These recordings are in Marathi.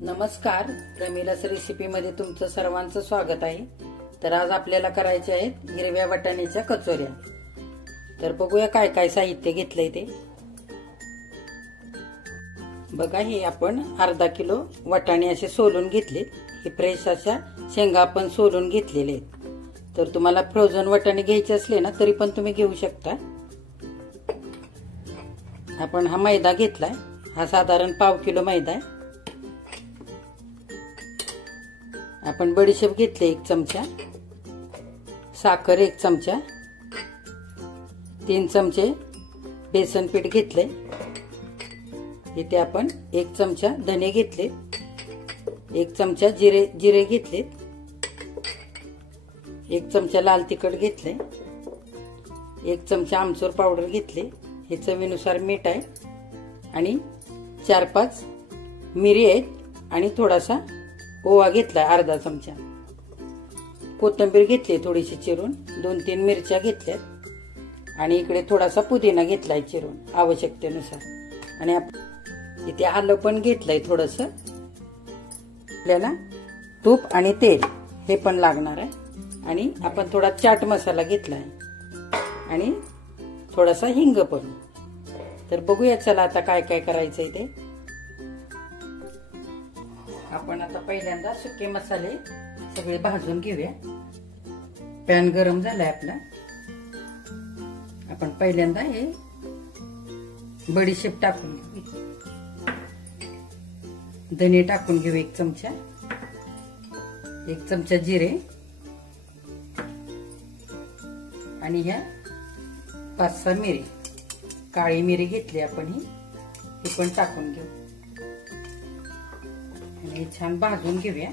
नमस्कार, प्रमिलास रेसिपीमध्ये तुमचं सर्वांचं स्वागत आहे। तर आज आपल्याला करायचे आहेत हिरव्या वाटाण्याच्या कचोऱ्या। तर बघूया काय काय साहित्य घेतलंय ते। बघा, हे आपण अर्धा किलो वाटाणे असे सोलून घेतले। हे फ्रेश अशा शेंगा आपण सोलून घेतलेले आहेत। तर तुम्हाला फ्रोझन वाटाणे घ्यायचे असले ना तरी पण तुम्ही घेऊ शकता। आपण हा मैदा घेतलाय, हा साधारण पाव किलो मैदा आहे। आपण बडीशेप घेतले 1 चमचा, साखर 1 चमचा, 3 चमचे बेसन पीठ घेतले। इथे आपण 1 चमचा धने घेतले, 1 चमचा जिरे घेतले, 1 चमचा लाल तिखट घेतले, 1 चमचा आमचूर पावडर घेतले, हे चवीनुसार मीठ आहे, आणि 4-5 मिरी आहेत, आणि थोडासा ओवा घेतला अर्धा चमचा। कोथिंबीर घेतली थोडीशी चिरून, 2-3 मिरच्या घेतल्यात, आणि इकडे थोडासा पुदिना घेतलाय चिरून आवश्यकतेनुसार। आणि इथे आलं पण घेतलंय थोडंसं। आपल्याला तूप आणि तेल हे पण लागणार आहे, आणि आपण थोडा चाट मसाला घेतलाय, आणि थोडासा हिंग पण। तर बघूया चला आता काय काय करायचंय ते। आपण आता पहिल्यांदा सुके मसाले सगळे भाजून घेऊया। पॅन गरम झालाय आपला। आपण पहिल्यांदा हे बडीशेप टाकून घेऊ, धने टाकून घेऊ 1 चमचा, 1 चमचा जिरे, आणि ह्या 5-6 मिरी, काळी मिरी घेतली आपण, ही पण टाकून घेऊ, आणि छान भाजून घेऊया।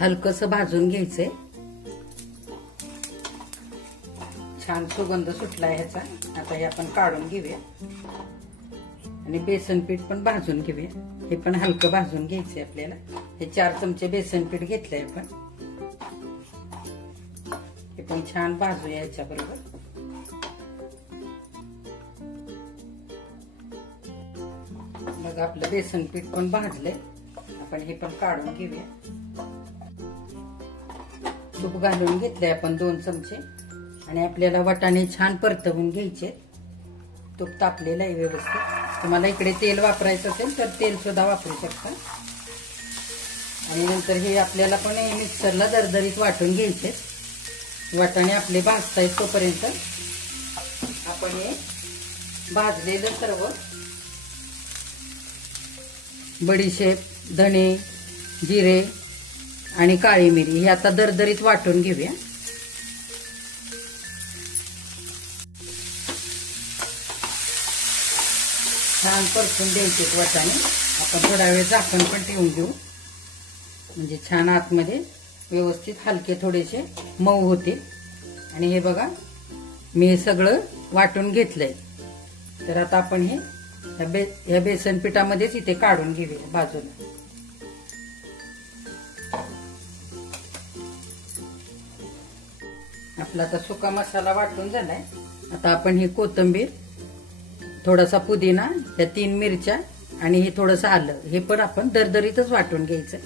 हलकस भाजून घ्यायचंय। छान सुगंध सुटलाय ह्याचा। आता हे आपण काढून घेऊया, आणि बेसन पीठ पण भाजून घेऊया। हे पण हलकं भाजून घ्यायचंय आपल्याला। हे 4 चमचे बेसन पीठ घेतलंय आपण, हे पण छान भाजूया याच्या बरोबर। बघा, आपलं बेसन पीठ पण भाजलंय, आपण हे पण काढून घेऊया। तूप घालून घेतलंय आपण 2 चमचे, आणि आपल्याला वाटाणे छान परतवून घ्यायचे। तूप तापलेलं आहे व्यवस्थित। तुम्हाला इकडे तेल वापरायचं असेल तर तेल सुद्धा वापरू शकता। आणि नंतर हे आपल्याला पण मिक्सरला दरदरीत वाटून घ्यायचे। वाटाणे आपले भाजतायत तोपर्यंत आपण हे भाजलेलं सर्व बडीशेप, धने, जिरे आणि काळी मिरी हे आता दरदरीत वाटून घेऊया। छान परतून द्यायचे वाटाणे। आपण थोडा वेळ झाकण पण ठेवून घेऊ, म्हणजे छान आतमध्ये व्यवस्थित हलके थोडेसे मऊ होतील। आणि हे बघा, मी हे सगळं वाटून घेतलंय। तर आता आपण हे ह्या बेसन पिठामध्येच इथे काढून घेऊया बाजूला। आपला आता सुका मसाला वाटून झालाय। आता आपण हे कोथिंबीर, थोडासा पुदिना, ह्या 3 मिरच्या, आणि हे थोडंसं आलं, हे पण आपण दरदरीतच वाटून घ्यायचं।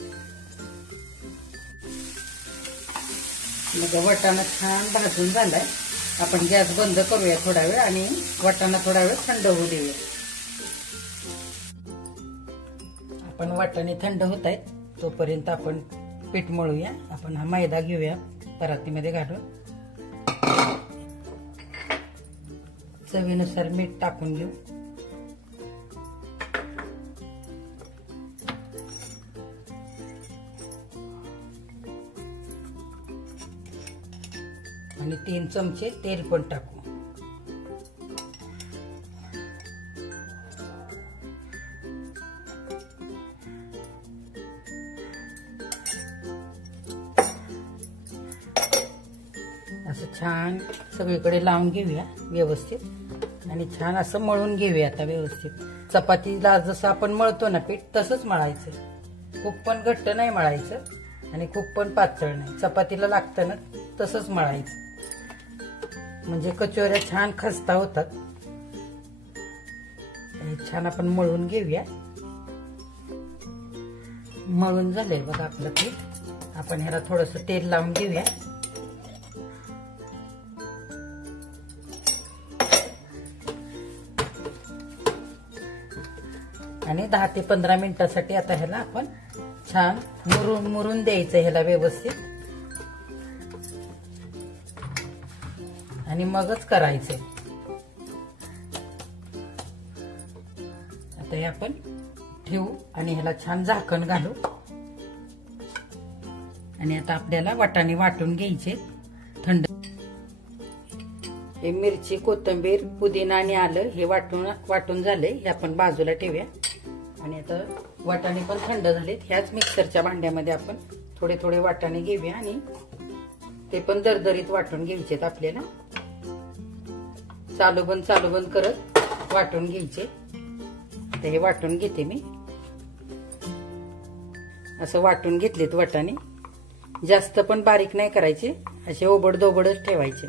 मग वाटाणा छान भाजून झालाय। आपण गॅस बंद करूया थोडा वेळ, आणि वाटाणा थोडा वेळ थंड होऊ देऊया। आपण वाटाणे थंड होत आहेत तोपर्यंत आपण पीठ मळूया। आपण हा मैदा घेऊया परातीमध्ये घालून, चवीनुसार मीठ टाकून घेऊ, आणि 3 चमचे तेल पण टाकू। असं छान सगळीकडे लावून घेऊया व्यवस्थित, आणि छान असं मळून घेऊया आता व्यवस्थित। चपातीला जसं आपण मळतो ना पीठ, तसंच मळायचं। खूप पण घट्ट नाही मळायचं, आणि खूप पण पातळ नाही। चपातीला लागतं ना तसंच मळायचं, म्हणजे कचोऱ्या छान खस्ता होतात। हे छान आपण मळून घेऊया. मळून झालंय बघा आपलं पीठ. आपण ह्याला थोडस तेल लावून घेऊया. आणि 10 ते 15 मिनिटासाठी आता ह्याला आपण छान मुरून द्यायचं ह्याला व्यवस्थित. आणि मगच करायचंय. आता हे आपण ठेवू आणि ह्याला छान झाकण घालू. आणि आता आपल्याला वाटाणे वाटून घ्यायचे थंड. हे मिरची, कोथिंबीर, पुदिना आणि आलं हे वाटून झाले. हे आपण बाजूला ठेवूया. आणि आता वाटाणे पण थंड झालेत. ह्याच मिक्सरच्या भांड्यामध्ये आपण थोडे थोडे वाटाणे घेऊया आणि ते पण दरदरीत वाटून घ्यायचेत आपल्याला. चालू बंद करत वाटून घ्यायचे. तर हे वाटून घेते मी. असं वाटून घेतलेत वाटाणे. जास्त पण बारीक नाही करायचे, असे ओबडधोबडच ठेवायचे.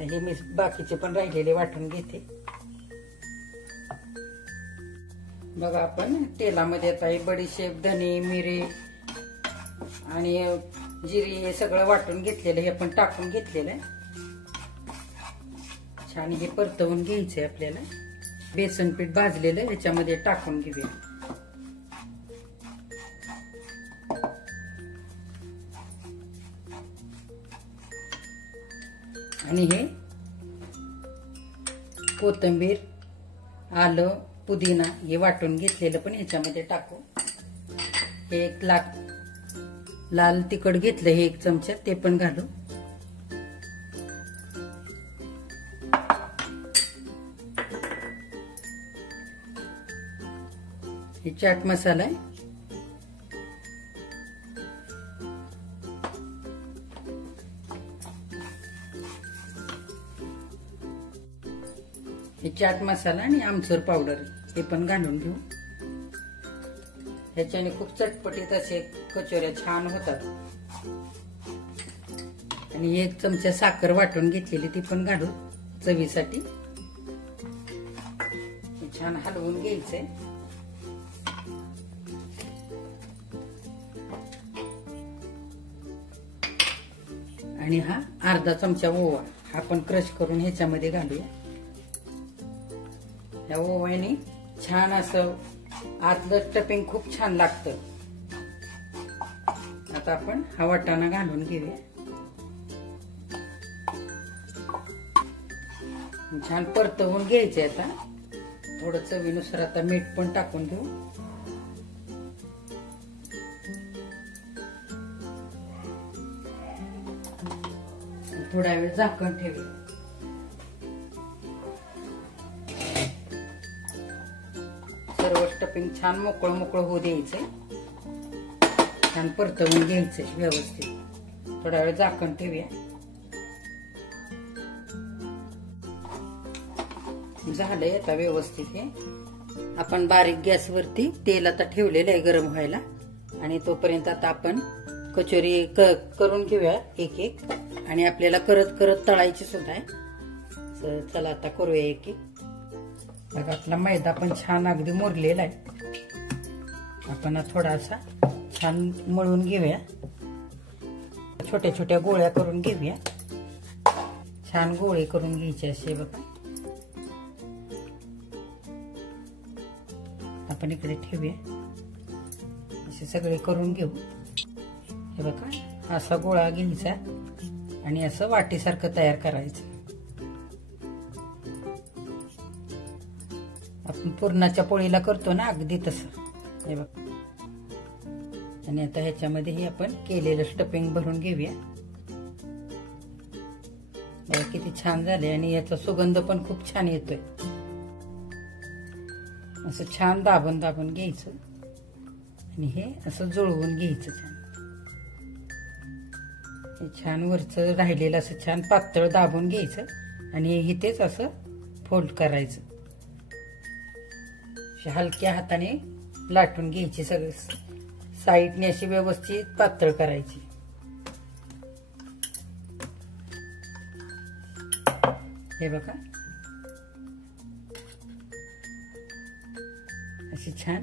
हे मी बाकीचे पण राहिलेले वाटून घेते. बघा आपण तेलामध्ये आता हे बडीशेप, धने, मिरे आणि जिरी हे सगळं वाटून घेतलेलं हे आपण टाकून घेतलेलं आहे. छान हे परतवून घ्यायचंय आपल्याला. बेसन पीठ भाजलेलं ह्याच्यामध्ये टाकून घेऊया. आणि हे कोथिंबीर, आलं, पुदिना हे वाटून घेतलेलं पण ह्याच्यामध्ये टाकू. हे एक लाल तिखट घेतलं हे 1 चमचा, ते पण घालू. हे चाट मसाला आहे. हे चाट मसाला आणि आमचूर पावडर हे पण घालून घेऊ. ह्याच्याने खूप चटपटीत असे कचोऱ्या छान होतात. आणि 1 चमचा साखर वाटून घेतलेली ती पण घालू चवीसाठी. छान हलवून घ्यायचंय. आणि हा अर्धा चमचा ओवा आपण क्रश करून ह्याच्यामध्ये घालूया. या ओव्याने छान असं आतलं स्टफिंग खूप छान लागतं. आता आपण हा वाटाणा घालून घेऊया. छान परतवून घ्यायचे. आता थोडं चवीनुसार आता मीठ पण टाकून घेऊ. थोडा वेळ झाकण ठेवूया. सर्व स्टफिंग छान मोकळं होऊ द्यायचंय. छान परतवून घ्यायचंय व्यवस्थित. थोडा वेळ झाकण ठेवूया. झालंय आता व्यवस्थित. हे आपण बारीक गॅसवरती तेल आता ठेवलेलं आहे गरम व्हायला. आणि तोपर्यंत आता आपण कचोरी करून घेऊया एक एक. आणि आपल्याला करत तळायची सुद्धा आहे. चला आता करूया एक एक. बघा आपला मैदा पण छान अगदी मुरलेला आहे. आपण थोडासा छान मळून घेऊया. छोट्या छोट्या गोळ्या करून घेऊया. छान गोळे करून घ्यायचे असे. बघा आपण इकडे ठेवूया. असे सगळे करून घेऊ. हे बघा असा गोळा घ्यायचा आणि असं वाटीसारखं तयार करायचं. आपण पुरणाच्या पोळीला करतो ना अगदी तसं. हे बघ. आणि आता ह्याच्यामध्ये हे आपण केलेलं स्टफिंग भरून घेऊया. किती छान झाले. आणि याचा सुगंध पण खूप छान येतोय. असं छान दाबून घ्यायचं. आणि हे असं जुळवून घ्यायचं छान. हे छान वरचं राहिलेलं असं छान पातळ दाबून घ्यायचं. आणि इथेच असं फोल्ड करायचं. हलक्या हाताने लाटून घ्यायची. सगळं साईडने अशी व्यवस्थित पातळ करायची. हे बघा अशी छान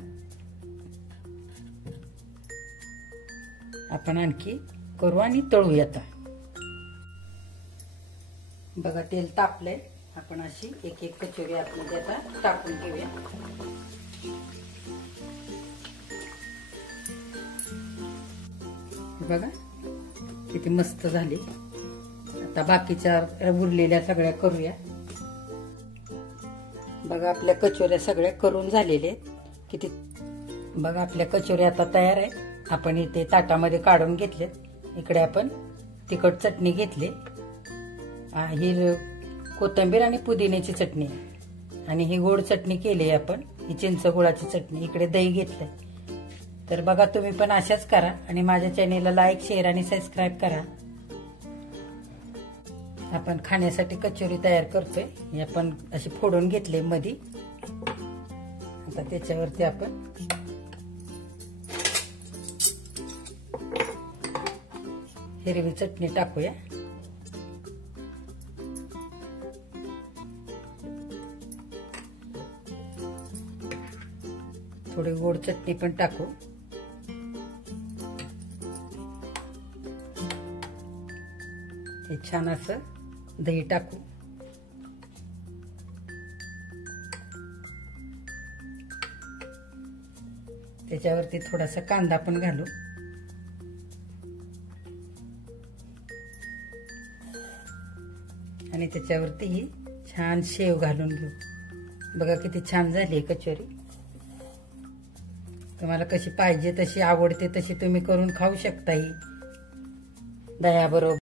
आपण आणखी करू आणि तळूया. आता बघा तेल तापलंय. आपण अशी एक एक कचोरी आतमध्ये आता टाकून घेऊया. बघा किती मस्त झाली. आता बाकीच्या उरलेल्या सगळ्या करूया. बघा आपल्या कचोऱ्या सगळ्या करून झालेल्या आहेत. किती बघा आपल्या कचोऱ्या आता तयार आहे. आपण इथे ताटामध्ये काढून घेतलेत. इकडे आपण तिखट चटणी घेतली. ही कोथिंबीर आणि पुदिन्याची चटणी आणि ही गोड चटणी केली आपण. ही चिंच गुळाची चटणी. इकडे दही घेतलंय. तर बघा तुम्ही पण अशाच करा आणि माझ्या चॅनेलला लाईक शेअर आणि सबस्क्राईब करा. आपण खाण्यासाठी कचोरी तयार करतोय. ही आपण अशी फोडून घेतली मध्ये. आता त्याच्यावरती आपण हिरवी चटणी टाकूया. थोडी गोड चटणी पण टाकू. हे छान असं दही टाकू. त्याच्यावरती थोडासा कांदा पण घालू. आणि त्याच्यावरती ही छान शेव घालून घेऊ. बघा किती छान झाली कचोरी. तुम्हाला कशी पाहिजे तशी आवडते तशी तुम्ही करून खाऊ शकता. ही दह्याबरोबर